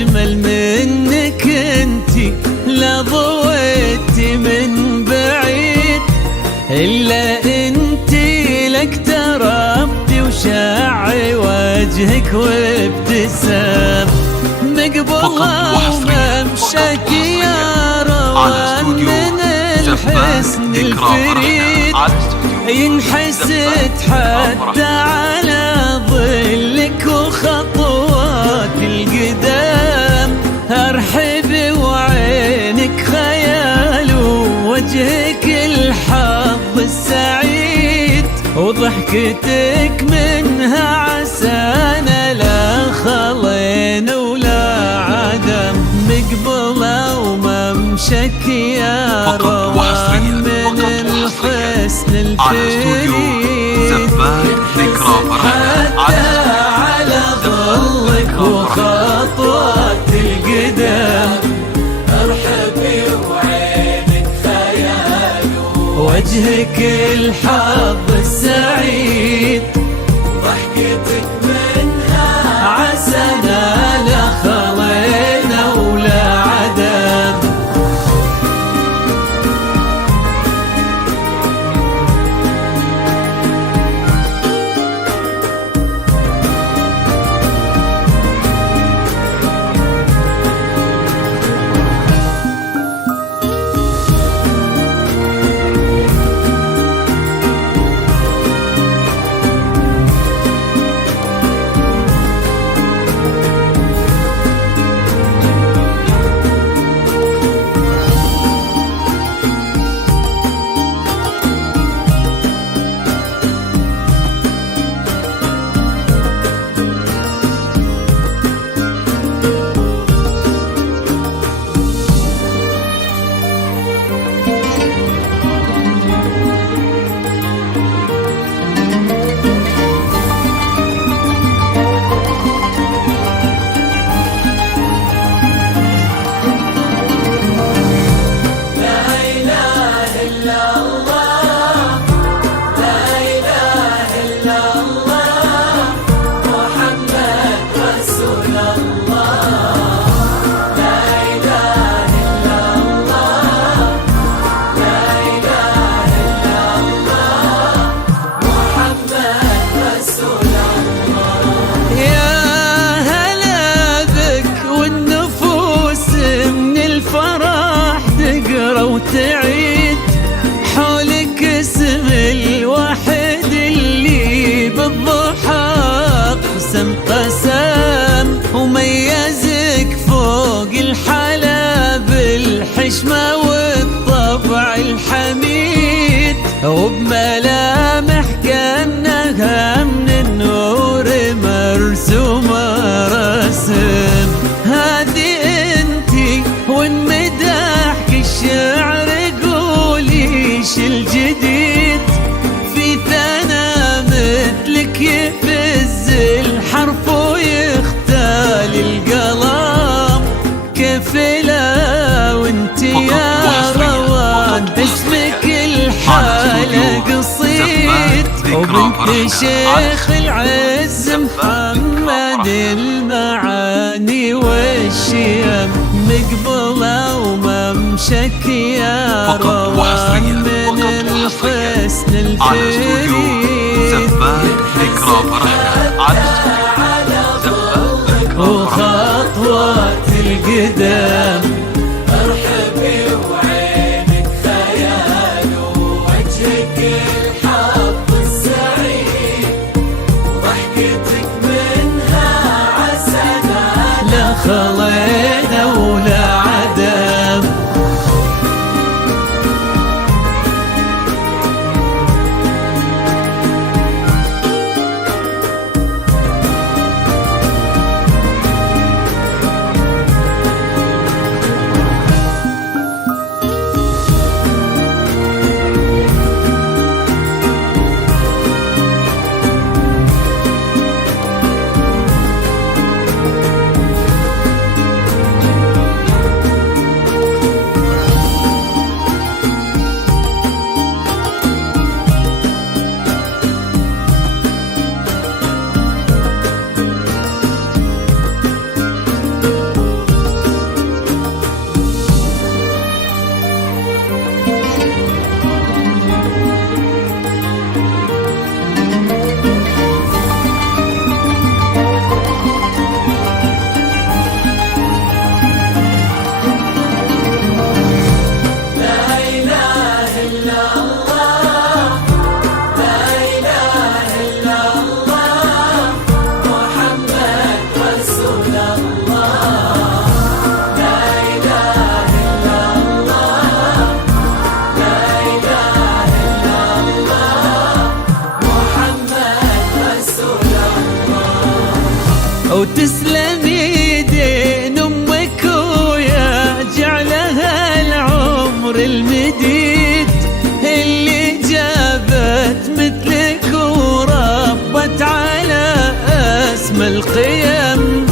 أجمل منك انتي، لا ضويتي من بعيد إلا انتي لك تربتي وشعي وجهك وابتسام. مقبلة وممشك يا روان من الحسن الفريد، ينحسد حتى على ظلك وخطوات القدام. أرحب وعينك خيال ووجهك الحظ السعيد، وضحكتك منها عسانا لا خلين ولا عدم. مقبلة وممشك يا روان من الحسن الفريد، حتى على ظلك وخطوات القدام. ارحبي وعينك خيال وجهك الحظ السعيد، ضحكتك منها عسنا لا خلينا ولا عدم. وتعيد حولك اسم الواحد اللي بالضحى قسم وميزك فوق الحلا بالحشمة والطبع الحميد، وبملامح كأنها من النور مرسومة رسم. هذه انتي وان مدحك الشعر قوليش الجديد، في ثنا مثلك يفز الحرف ويختال القلم. كيف لا وانتي يا روان اسمك الحالة قصيد، وبنت شيخ العز محمد المعاني والشيم. مقبلة وممشك يا روان من الحسن الفريد، على ظلك وخطوات القدام. ارحبي وعينك خيال ووجهك الحظ السعيد، ضحكتك منها عسنا لا خلينا ولا عدم. وتسلم يدين أمك ويا جعلها العمر المديد اللي جابت مثلك وربت على اسم القيم،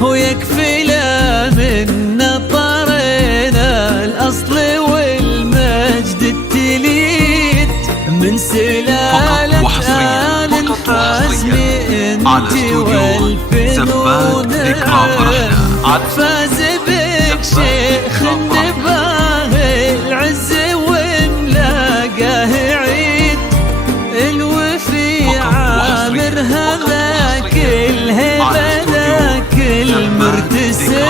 ويكفي لا من نطرنا الأصل والمجد التليد من سلالة آل الحزم انت والفنون. فاز بك شيخ النباه العز وملاقاه عيد الوفي عامرها ذاك الهيبة ذاك المرتسم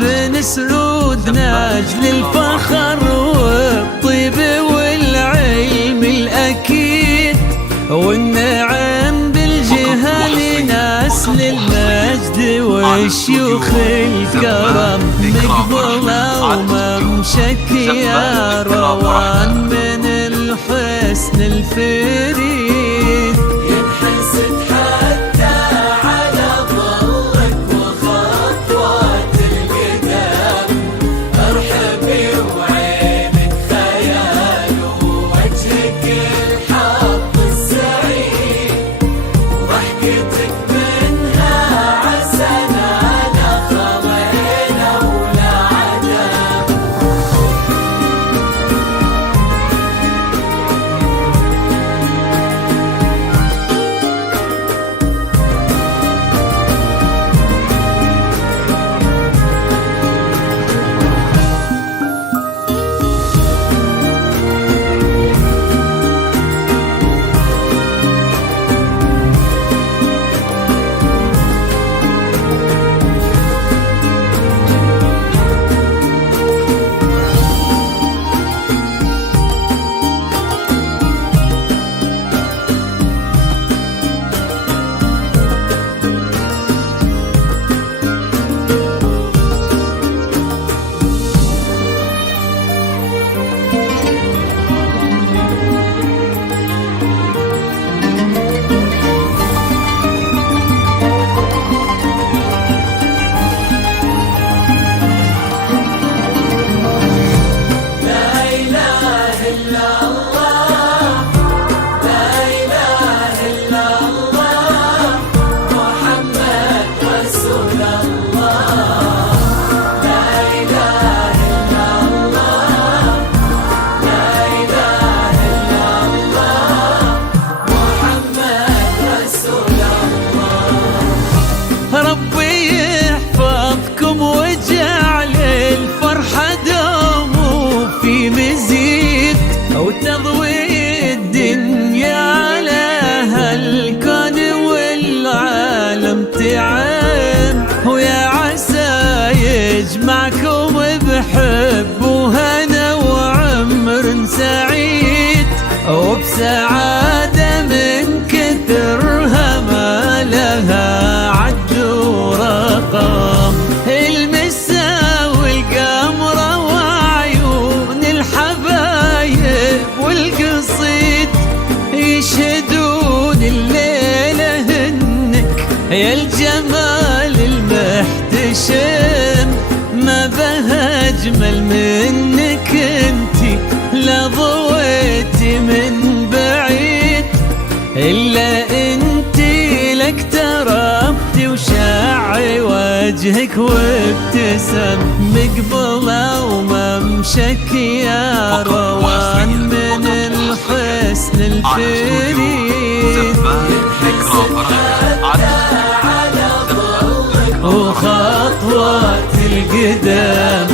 بن سعود ناجل الفخر والطيب والعلم الأكيد والنعم بالجهال نسل المجد والشيوخ الكرم مقبولة وممشك يا روان من الحسن الفريد ينحسد حتى على ظلك وخطوات القدام ارحبي وعينك خيال ووجهك الحظ السعيد ضحكتك منها عسنا لا خضينا ولا عدم. ربي يحفظكم وجعل الفرحة دوم في مزيد وتضوي الدنيا على هالكون والعالم تعم، ويا عسى يجمعكم بحب وهنا وعمر سعيد وبسعادة من كثرها ما لها عد ورقم. المسا والقمرة وعيون الحبايب والقصيد يشهدون الليلة هنك يا الجمال المحتشم ما بها أجمل منك انتي لا ضويتي من بعيد إلا انتي لك تربتي وشاعي وجهك وابتسم مقبلة وممشك يا روان من الحسن الفريد وخطوات القدام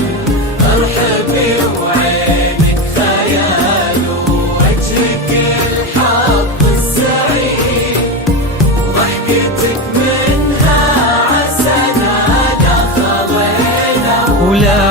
ارحبي وعينك خيال ووجهك الحظ السعيد ضحكتك منها عسنا لا خضينا ولا